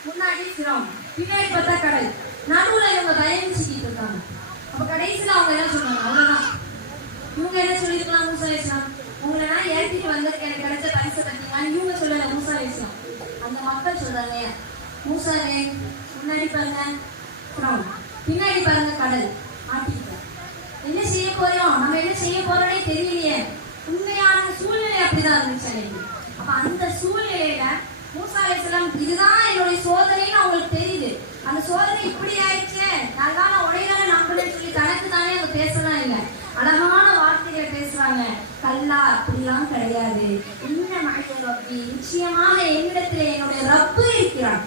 முன்னாடி சிரம், பின்னாடி பார்த்தா கடல், நடுவுல இவங்க பயணிச்சுக்கிட்டு இருக்காங்க. அப்ப கடைசியில அவங்க என்ன சொல்றாங்க? அவ்வளவுதான். இவங்க என்ன சொல்லிருக்கலாம்? மூசா அலைஹிஸ்ஸலாம் உங்களை நான் ஏற்றிட்டு வந்திருக்கேன், எனக்கு கிடைச்ச பரிசை பார்த்தீங்களான்னு இவங்க சொல்லல. மூசா அலைஹிஸ்ஸலாம் அந்த மக்கள் சொல்றாங்க, மூசாவே முன்னாடி பாருங்க சிரம், பின்னாடி பாருங்க கடல், மாட்டிக்கிட்ட என்ன செய்ய போறோம், நம்ம என்ன செய்ய போறோன்னே தெரியலையே. உண்மையான சூழ்நிலை அப்படிதான் இருந்துச்சு அன்னைக்கு. அப்ப அந்த சூழ்நிலையில மூசா அலைஹிஸ்ஸலாம் இதுதான் என்னுடைய சோதனைன்னு அவங்களுக்கு தெரியுது. அந்த சோதனை இப்படி ஆயிடுச்சு, நல்லா உடையில நம்புறேன்னு சொல்லி தனக்கு தானே அவங்க பேசலாம் இல்லை, அழகான வார்த்தைகளை பேசுறாங்க. கல்லா அப்படிலாம் கிடையாது, இன்ன மழை ரப்பி, நிச்சயமாக என்னிடத்துல என்னுடைய ரப்பு இருக்கிறான்.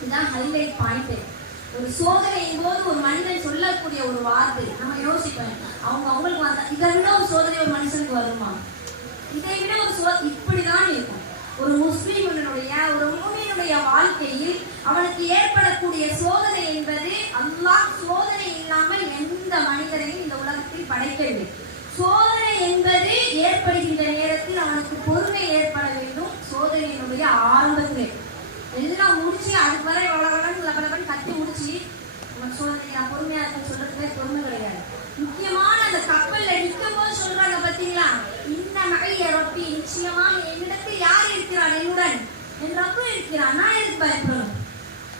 இதுதான் ஹைலைட் பாயிண்ட். ஒரு சோதனையின் போது ஒரு மனிதன் சொல்லக்கூடிய ஒரு வார்த்தை நம்ம யோசிப்பேன், அவங்களுக்கு வந்தா இதை விட ஒரு சோதனை ஒரு மனுஷனுக்கு வருமா? இதை விட ஒரு இப்படிதான் இருக்கும். ஒரு முஸ்லிமுடைய ஒரு மூமினுடைய வாழ்க்கையில் அவனுக்கு ஏற்படக்கூடிய சோதனை என்பது அல்லாஹ் சோதனை இல்லாமல் எந்த மனிதரையும் இந்த உலகத்தில் படைக்கவில்லை. சோதனை என்பது ஏற்படுகின்ற நேரத்தில் அவனுக்கு பொறுமை ஏற்பட வேண்டும். சோதனையினுடைய ஆரம்பத்திலே எல்லாம் முடிச்சு அதுக்கு வரை வளவளன்னு கட்டி முடிச்சு உனக்கு சோதனைக்கு நான் பொறுமையா இருக்குன்னு சொல்றதுக்கு பொறுமை கிடையாது. முக்கியமான அந்த கப்பல்ல நிற்கும் போது சொல்றாங்க பாத்தீங்களா, இந்த மழைய ரொப்பி, நிச்சயமாக என்னிடத்தில் யார் இருக்கிறான், என்னுடன் என் ரப்பு இருக்கிறான், நான் எதுக்கு பயப்படணும்?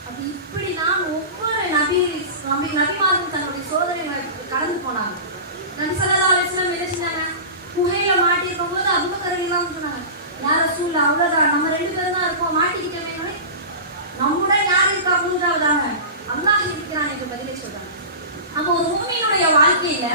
அப்படி இப்படி நான் ஒவ்வொரு நபிமாரும் தன்னுடைய யார சூழ்ல அவ்வளவுதான், நம்ம 2 பேரும் தான் இருப்போம், மாட்டிக்கிட்டோமே, நம்முடன் யார் இருக்கா? மூன்றாவதாக அல்லாஹ் இருக்கிறான் என்று பதிலை சொல்றாங்க. அப்போ ஒரு மூமினுடைய வாழ்க்கையில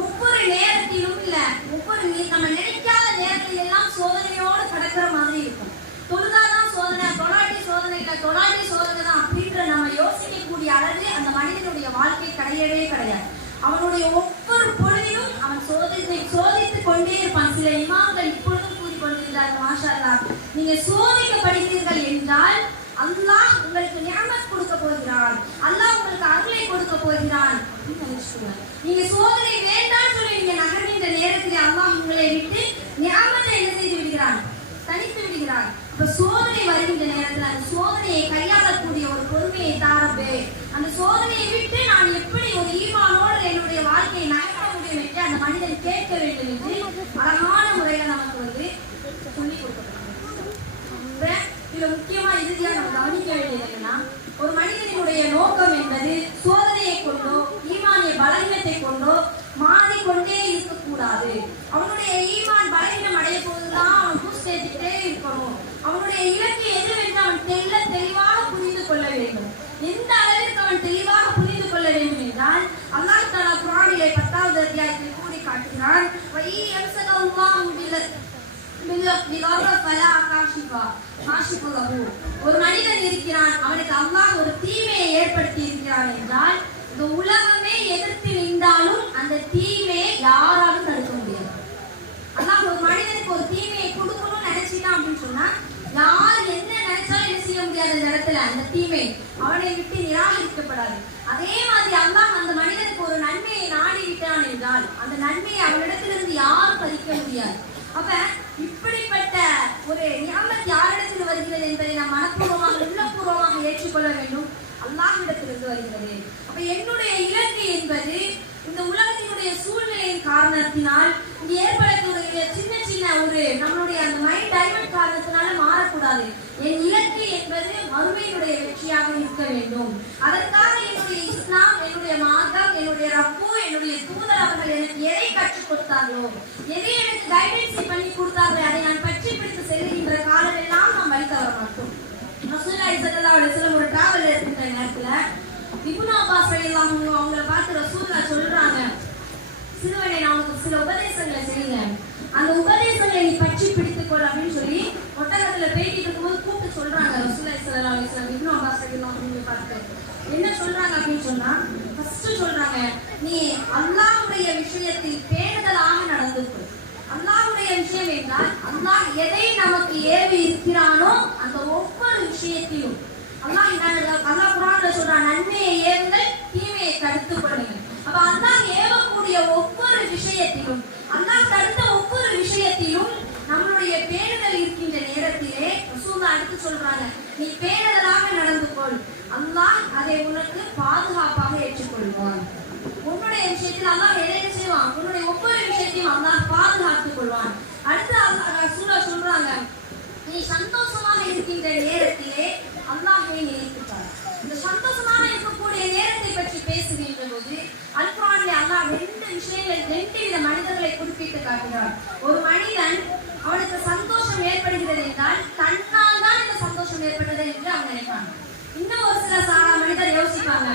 ஒவ்வொரு நேரத்திலும் இல்ல, ஒவ்வொரு நம்ம நினைக்காத நேரத்தில் எல்லாம் சோதனையோடு கடக்கிற மாதிரி இருக்கும். தொழுதாதான் சோதனை, தொழாட்டி சோதனை இல்ல, தொழாட்டி சோதனை தான் அப்படின்ற நம்ம யோசிக்கக்கூடிய அளவு அந்த மனிதனுடைய வாழ்க்கை கிடையவே கிடையாது. அவனுடைய ஒவ்வொரு பொழுதிலும் அவன் சோதித்துக் கொண்டே இருப்பான். சில இமாம்கள் இப்பொழுதும் கூறிக்கொண்டிருந்தார்கள், மாஷா அல்லாஹ், நீங்க சோதிக்கப்படுகிறீர்கள் என்றால் அல்லாஹ் உங்களுக்கு நிஅமத் கொடுக்க போகிறான், அல்லாஹ் உங்களுக்கு அருளை கொடுக்க போகிறான். நீங்க சோதனை வேண்டாம் சொல்லி நீங்க நகர்கின்ற நேரத்தில் அல்லாஹ் உங்களை விட்டு நிஅமத்தை என்ன செய்து விடுகிறான்? தனித்து விடுகிறான். அப்ப சோதனை வருகின்ற நேரத்தில் அந்த சோதனையை கையாளக்கூடிய ஒரு பொறுமையை தாரப்பே, அந்த சோதனையை விட்டு நான் எப்படி ஒரு ஈமானோடு என்னுடைய வாழ்க்கையை நகர்த்த முடியும் என்று அந்த மனிதன் கேட்க வேண்டும் என்று அழகான முறையில நமக்கு சொல்லிக் கொடுக்கப்படும். இதுல முக்கியமா இறுதியா நம்ம கவனிக்க வேண்டியது என்னன்னா, ஒரு மனிதனுடைய நோக்கம் என்பது சோதனையை கொண்டோ ஈமானிய பலவீனத்தை கொண்டோ மாறிக்கொண்டே இருக்கக்கூடாது. அவனுடைய ஈமான் பலவீனம் அடைய போதுதான் அவன் பூஸ்டேத்திட்டே இருக்கணும். அவனுடைய இலக்கு எதுவென்று அவன் தெளிவாக புரிந்து கொள்ள வேண்டும். எந்த அளவிற்கு அவன் தெளிவாக புரிந்து கொள்ள வேண்டும் என்றால் அல்லாஹ் தஆலா குர்ஆனிலே 10வது அத்தியாயத்தில் கூறி காட்டுகிறான், ஒரு மனிதன் இருக்கிறான், அவனுக்கு அல்லாஹ் ஒரு தீமையை ஏற்படுத்தி இருக்கிறான் என்றால் இந்த உலகமே எதிர்த்து நின்றாலும் அந்த தீமையை யாராலும் தடுக்க முடியாது. அல்லாஹ் ஒரு மனிதனுக்கு ஒரு தீமையை கொடுக்கணும்னு நினைச்சிட்டான் அப்படின்னு சொன்னா யார் என்ன நினைச்சாலும் என்ன செய்ய முடியாது. அந்த இடத்துல அந்த தீமை அவனை விட்டு நிராகரிக்கப்படாது. அதே மாதிரி அல்லாஹ் அந்த மனிதனுக்கு ஒரு நன்மையை நாடி விட்டான் என்றால் அந்த நன்மையை அவனிடத்திலிருந்து யாரும் பறிக்க முடியாது. அப்ப இப்படிப்பட்ட ஒரு நியாமத் யாரிடத்தில் வருகிறது என்பதை நாம் மனப்பூர்வமாக உள்ளபூர்வமாக ஏற்றுக்கொள்ள வேண்டும். அல்லாஹ்விடத்திலிருந்து வருகிறது. அப்ப என்னுடைய இலக்கு என்பது இந்த உலகத்தினுடைய சூழ்நிலையின் காரணத்தினால் இங்கு ஏற்படக்கூடிய சின்ன சின்ன ஒரு நம்மளுடைய அந்த மைண்ட் டைவர்ட் காரணத்தினால மாறக்கூடாது. என் இலக்கு என்பது மறுமையினுடைய வெற்றியாக இருக்க வேண்டும். அதற்காக என்னுடைய இஸ்லாம், என்னுடைய மார்க்கம், என்னுடைய ரப்பு, என்னுடைய தூதர் அவர்கள் எனக்கு எதை கற்றுக் கொடுத்தார்களோ, எதை எனக்கு கைடன்ஸ் பண்ணி கொடுத்தார்களோ அதை நான் பற்றி பிடித்து செல்கின்ற காலம் எல்லாம் நாம் வழி தவற மாட்டோம். ரசூலுல்லாஹி ஸல்லல்லாஹு அலைஹி வஸல்லம் ஒரு டிராவல் இருக்கின்ற நேரத்துல இப்னு அப்பாஸ் ரலியல்லாஹு அன்ஹு அவங்களை பார்த்து ரசூலுல்லாஹ் சொல்றாங்க, சிறுவனே நான் உனக்கு சில உபதேசங்களை செய்கிறேன், அந்த உபதேசங்களை நீ பற்றி பிடித்துக்கொள் அப்படின்னு சொல்லி ஒட்டகத்துல பேட்டிட்டு இருக்கும்போது கூப்பிட்டு சொல்றாங்க ரசூலுல்லாஹி ஸல்லல்லாஹு அலைஹி வஸல்லம் இப்னு அப்பாஸ் ரலியல்லாஹு அன்ஹு பார்த்து என்ன சொல்றாங்க அப்படின்னு சொன்னா, ஃபர்ஸ்ட் சொல்றாங்க, நீ அல்லாஹ்வுடைய விஷயத்தில் பேணுதலாக நடந்து கொள். அல்லாஹ்வுடைய விஷயம் என்றால் அல்லாஹ் எதை நமக்கு ஏவி இருக்கிறானோ அந்த ஒவ்வொரு விஷயத்திலும் அல்லாஹ் குர்ஆன்ல சொல்றான், நன்மையை ஏவுங்கள், தீமையை தடுத்துக் கொள்ளுங்கள். அப்ப அல்லாஹ் ஏவக்கூடிய ஒவ்வொரு விஷயத்திலும், அல்லாஹ் தடுத்த ஒவ்வொரு விஷயத்திலும் நம்மளுடைய பேணுதல் இருக்கின்ற நேரத்திலே ரசூலுல்லாஹ் அடுத்து சொல்றாங்க, நீ பேணுதலாக நடந்து கொள், அல்லாஹ் அதை உனக்கு பாதுகாப்பாக ஏற்றுக்கொள்வான். உன்னுடைய விஷயத்தில் அல்லாஹ் எதை செய்வான்? உன்னுடைய ஒவ்வொரு விஷயத்தையும் அல்லாஹ் பாதுகாத்துக் கொள்வான். அடுத்து ரசூலுல்லாஹ் சொல்றாங்க, நீ சந்தோஷமாக இருக்கின்ற நேரத்திலே அல்லாஹ்வை நினைத்துப்பார். இந்த சந்தோஷமாக இருக்கக்கூடிய நேரத்தை பற்றி பேசுகின்ற போது அல் குர்ஆனிலே அல்லாஹ் 2 வித மனிதர்களை குறிப்பிட்டு காட்டுகிறார். ஒரு மனிதன் அவனுக்கு சந்தோஷம் ஏற்படுகிறது என்றால் தன்னால் தான் இந்த சந்தோஷம் ஏற்பட்டது என்று அவன் நினைப்பான். இன்னும் ஒரு சில சாரா மனிதர் யோசிப்பாங்க,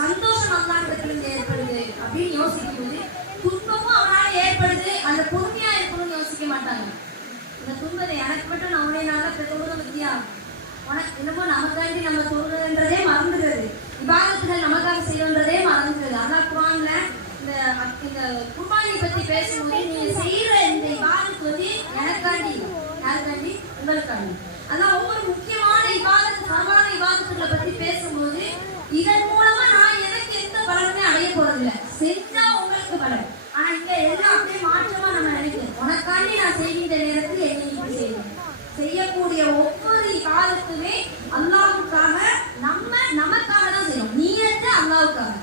சந்தோஷம் அல்லாஹ்விடத்திலிருந்து ஏற்படுது அப்படின்னு யோசிக்கும் போது துன்பமும் அவனால் ஏற்படுது, அந்த பொறுமையா இருக்கணும்னு யோசிக்க மாட்டாங்க. இந்த துன்பத்தை எனக்கு மட்டும் நான் உடனே நாள தொழுக பத்தியா உனக்கு என்னமோ நமக்காண்டி நம்ம தொழுகிறதே மறந்துடுறது, இபாதத்துகள் நமக்காக செய்யறதே மறந்துடுறது. அல்லாஹ் குர்ஆன்ல இந்த குர்பானியை பத்தி பேசும்போது நீங்க செய்யற இந்த இபாதத்து வந்து எனக்காண்டி, யாருக்காண்டி? உங்களுக்காண்டி. அதான் ஒவ்வொரு முக்கியமான இபாதத்து, பரவான இபாதத்துகளை பத்தி பேசும்போது இதன் மூலமா நான் எனக்கு எந்த பலனுமே அடைய போறதில்லை, செஞ்சா உங்களுக்கு பலன். ஆனா இங்க எல்லாம் அப்படியே மாற்றமா நம்ம நினைக்கிறோம், உனக்காண்டி நான் செய்கின்ற நேரத்தில் என்னை இப்படி செய்யணும். செய்யக்கூடிய ஒவ்வொரு காலத்துமே அல்லாஹ்வுக்காக, நமக்காக தான் செய்யணும். நீயத்து அல்லாஹ்வுக்காக,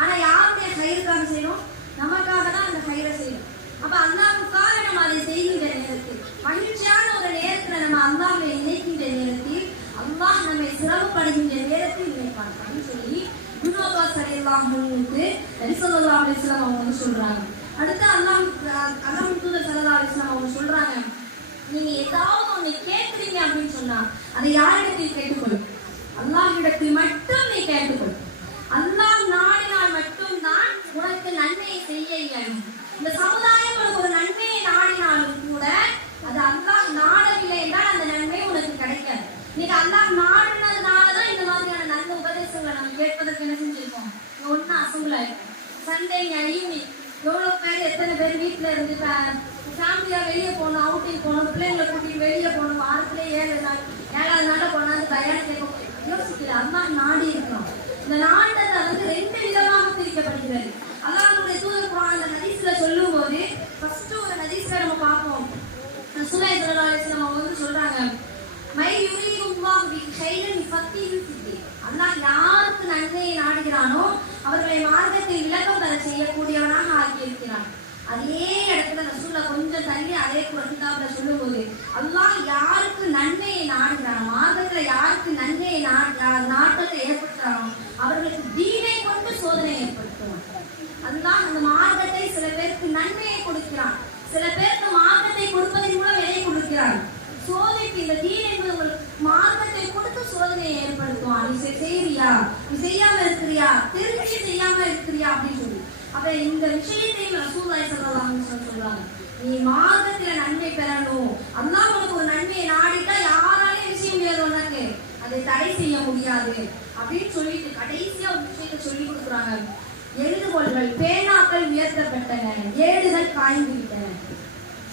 ஆனா யாருடைய கயிறுக்காக செய்யணும்? நமக்காக தான் அந்த கயிறை செய்யணும். அப்ப அல்லாஹ்வுக்காக நம்ம அதை செய்கின்ற நேரத்தில், மகிழ்ச்சியான ஒரு நேரத்துல நம்ம அல்லாஹ்வை நினைக்கின்ற நேரத்தில், அல்லாஹ் நம்மை சிரமப்படுகின்ற நேரத்தில் நினைப்பான் அப்படின்னு சொல்லி இப்னு அப்பாஸ் ரலியல்லாஹு அன்ஹுவுக்கு நபி ஸல்லல்லாஹு அலைஹி வஸல்லம் அவங்க சொல்றாங்க. அடுத்து அல்லாஹ் தூதர் ஸல்லல்லாஹு அலைஹி வஸல்லம் அவங்க சொல்றாங்க, நீங்க ஏதாவது ஒண்ணு கேட்குறீங்க அப்படின்னு சொன்னா அதை யாரிடத்தில் கேட்டுக்கொள்ளும்? அல்லாஹ்விடத்தில் மட்டும் நீ கேட்டுக்கொள். அல்லாஹ் நாடினால் மட்டும்தான் உனக்கு நன்மையை செய்ய இயலும். இந்த சமுதாயம் உனக்கு ஒரு நன்மையை நாடினாலும் கூட அது அல்லாஹ் நாடவில்லை என்றால் அந்த நன்மை உனக்கு கிடைக்காது. நீங்க அல்லாஹ் நாடினதுனாலதான் இந்த மாதிரியான நல்ல உபதேசங்களை நம்ம கேட்பதற்கு என்ன செஞ்சிருக்கோம்? ஒன்னா அசம்பிள் ஆயிருக்கோம். சண்டே ஈவினிங் எவ்வளவு பேர் எத்தனை பேர் வீட்டுல இருந்து ஃபேமிலியா வெளியே போகணும், அவுட்டிங் போகணும், பிள்ளைங்களை கூட்டிட்டு வெளியே போகணும், வாரத்திலே 7 நாள் போனா அந்த பயான் கேட்க யோசிக்கல. அல்லாஹ் நாடி இருக்கணும். இந்த நாட்டத்தை வந்து 2 விதமாக பிரிக்கப்படுகிறது. அல்லாஹ்வுடைய தூதர் குர்ஆன் அந்த ஹதீஸ்ல சொல்லும் போது ஃபர்ஸ்ட் ஒரு ஹதீஸ்ல நம்ம பார்ப்போம். ரசூலுல்லாஹி ஸல்லல்லாஹு அலைஹி வஸல்லம் அவங்க சொல்றாங்க, மை யுரீதுல்லாஹு பி கைரின் ஃபத்தீஹு ஃபித்தீன். அல்லாஹ் யாருக்கு நன்மையை நாடுகிறானோ அவர்களை மார்க்கத்தில் விளக்கம் தர செய்யக்கூடியவனாக ஆக்கி இருக்கிறான். அதே இடத்துல ரசூலுல்லாஹ் கொஞ்சம் தள்ளி அதே கிதாபுல சொல்லும்போது அல்லாஹ் யாருக்கு நன்மையை நாடுகிறானோ, மார்க்கத்துல யாருக்கு நன்மையை நாட்டத்தை ஏற்படுத்துறானோ அவர்களுக்கு தீனை கொண்டு சோதனை ஏற்படுத்துவான். அல்லாஹ் அந்த மார்க்கத்தை சில பேருக்கு நன்மையை கொடுக்கிறான், சில பேருக்கு மார்க்கத்தை கொடுப்பதன் மூலம் எதை கொடுக்கிறான்? சோதனைக்கு. இந்த தீன் என்பது உங்களுக்கு மார்க்கத்தை கொடுத்து சோதனையை ஏற்படுத்துவான். நீ செய்யறியா, நீ செய்யாம இருக்கிறியா, திருப்பி செய்யாம இருக்கிறியா அப்படின்னு சொல்லி. அப்ப இந்த விஷயத்தையும் ரசூலுல்லாஹி ஸல்லல்லாஹு அலைஹி வஸல்லம் சொல்றாங்க, நீ மார்க்கத்துல நன்மை பெறணும், அல்லாஹ் உனக்கு ஒரு நன்மையை நாடிட்டா யாராலையும் விஷயம் முடியாது, உனக்கு அதை தடை செய்ய முடியாது அப்படின்னு சொல்லிட்டு கடைசியா ஒரு விஷயத்தை சொல்லி கொடுக்குறாங்க. எழுதுகோள்கள் பேனாக்கள் உயர்த்தப்பட்டன, ஏடுகள் காய்ந்து விட்டன.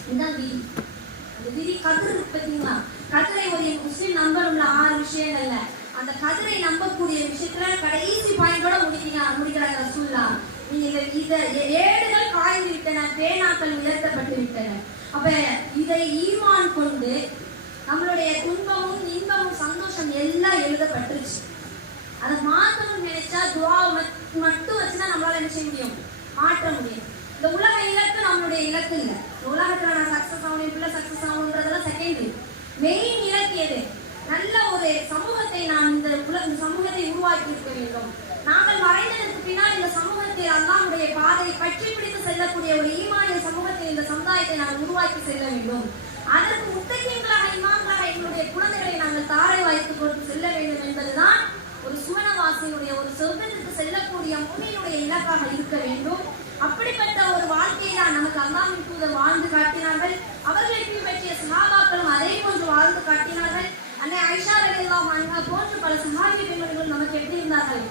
இதுதான் விதி. அந்த விதி கதிர் பார்த்தீங்களா? கதிரை ஒரு முஸ்லிம் நம்பணும்ல 6 விஷயங்கள்ல அந்த கதிரை நம்பக்கூடிய விஷயத்துல கடைசி பாயிண்டோட முடிக்கிறாங்க ரசூலுல்லாஹ். நீங்க இத ஏடுகள் காய்ந்து விட்டன, பேனாக்கள் உயர்த்தப்பட்டு விட்டன. அப்ப இதை ஈமான் கொண்டு நம்மளுடைய துன்பமும் இன்பமும் சந்தோஷம் எல்லாம் எழுதப்பட்டுருச்சு. அதை மாற்றணும்னு நினைச்சா துவா மட்டும் வச்சுதான் நம்மளால என்ன செய்ய முடியும்? மாற்ற முடியும். இந்த உலக இலக்கு நம்மளுடைய இலக்கு இல்லை. உலகத்துல நான் சக்சஸ் ஆகணும், இப்படி சக்சஸ் ஆகணுன்றதெல்லாம் செகண்டரி. மெயின் இலக்கு எது? நல்ல ஒரு சமூகத்தை நான் இந்த சமூகத்தை உருவாக்கி இருக்க வேண்டும். நாங்கள் மறைந்ததற்கு பின்னால் இந்த சமூகத்தை அல்லாஹ்வுடைய பாதையை பற்றி பிடித்து செல்லக்கூடிய ஒரு ஈமானிய சமூகத்தை இந்த சமுதாயத்தை நாங்கள் உருவாக்கி செல்ல வேண்டும். அதற்கு முத்தகீன்களாக இமாம்களாக எங்களுடைய குழந்தைகளை நாங்கள் தாரை வாய்த்து கொண்டு செல்ல வேண்டும் என்பதுதான் ஒரு சுவனவாசியினுடைய ஒரு சொர்க்கத்திற்கு செல்லக்கூடிய முனியினுடைய இலக்காக இருக்க வேண்டும். அப்படிப்பட்ட ஒரு வாழ்க்கையை தான் நமக்கு அல்லாஹ்வின் தூதர் வாழ்ந்து காட்டினார்கள். அவர்களை பின்பற்றிய சஹாபாக்களும் அதே போன்று வாழ்ந்து காட்டினார்கள். அன்னை ஆயிஷா ரலியல்லாஹு அன்ஹா போன்று பல சஹாபி பெண்கள் நமக்கு எப்படி இருந்தார்கள்?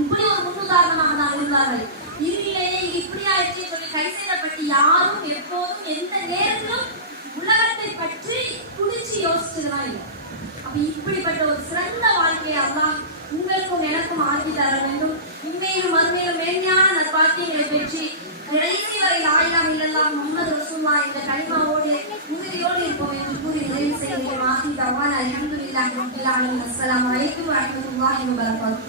இப்படி ஒரு முன்னுதாரணமாக தான் இருந்தார்கள். இறுதியிலேயே இது இப்படி ஆயிடுச்சு சொல்லி கை செய்யப்பட்டு யாரும் எப்போதும் எந்த நேரத்திலும் உலகத்தை பற்றி குடிச்சு யோசிச்சதுதான் இல்லை. அப்ப இப்படிப்பட்ட ஒரு சிறந்த வாழ்க்கையை அல்லாஹ் உங்களுக்கும் எனக்கும் ஆக்கி தர வேண்டும். உண்மையிலும் மறுமையிலும் மேன்மையான நற்பாக்கியங்களை பெற்று கடைசி வரை லா இலாஹ இல்லல்லாஹ் முஹம்மது ரசூலுல்லாஹ் என்ற கலிமாவோடு உறுதியோடு இருப்போம் என்று கூறி நிறைவு செய்கிறேன். ஆகிய தவானா அல்ஹம்துலில்லாஹி ரப்பில் ஆலமீன். அஸ்ஸலாமு அலைக்கும் வரஹ்மத்துல்லாஹி வபரகாத்துஹு.